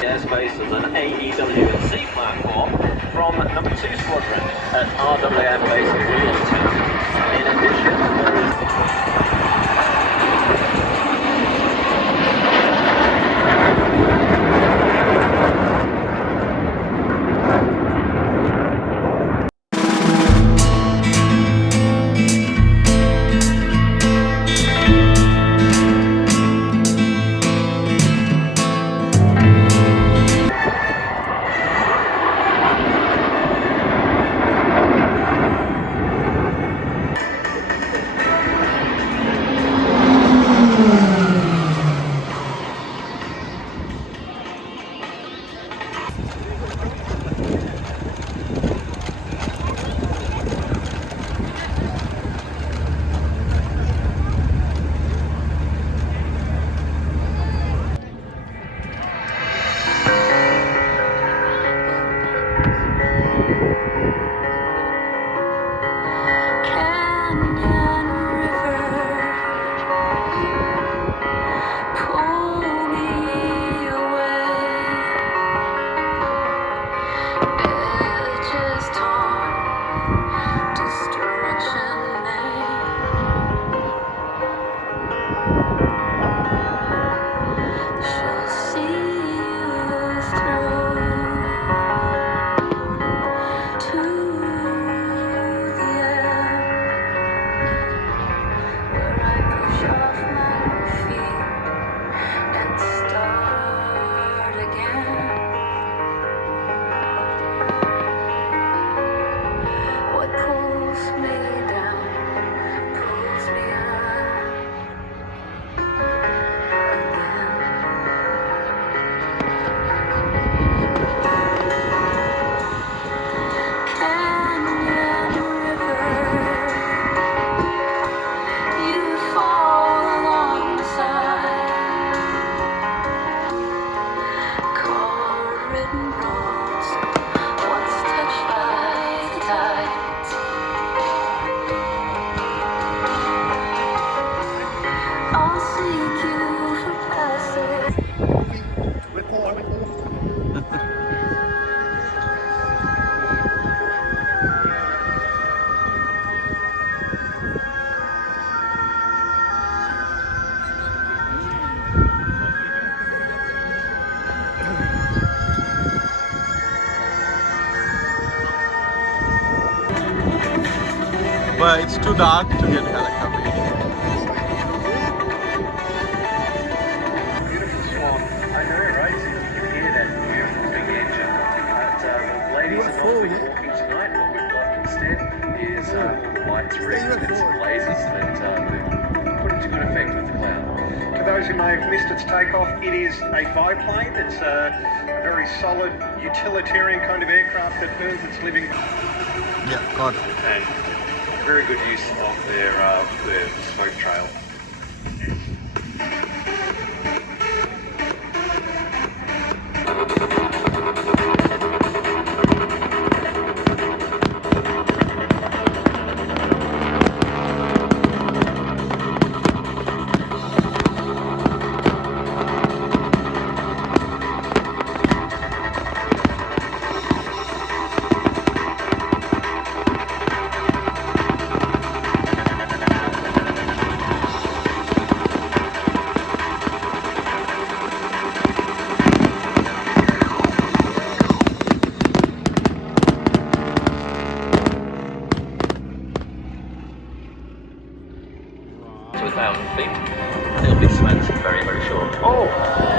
Airspace as an AEW&C platform from number 2 Squadron at RWM Base in Williamstown. In addition, there is but it's too dark to get a helicopter. beautiful swan. I know, right? You can hear that beautiful big engine. But the ladies are not going to be walking tonight. What we've got instead is lights rigged and some lasers that put into good effect with the cloud. For those who may have missed its takeoff, it is a biplane. It's a very solid utilitarian kind of aircraft that earns its living. Yeah, got it. And very good use of their smoke trail. 1,000 feet. It'll be cement very, very short. Oh!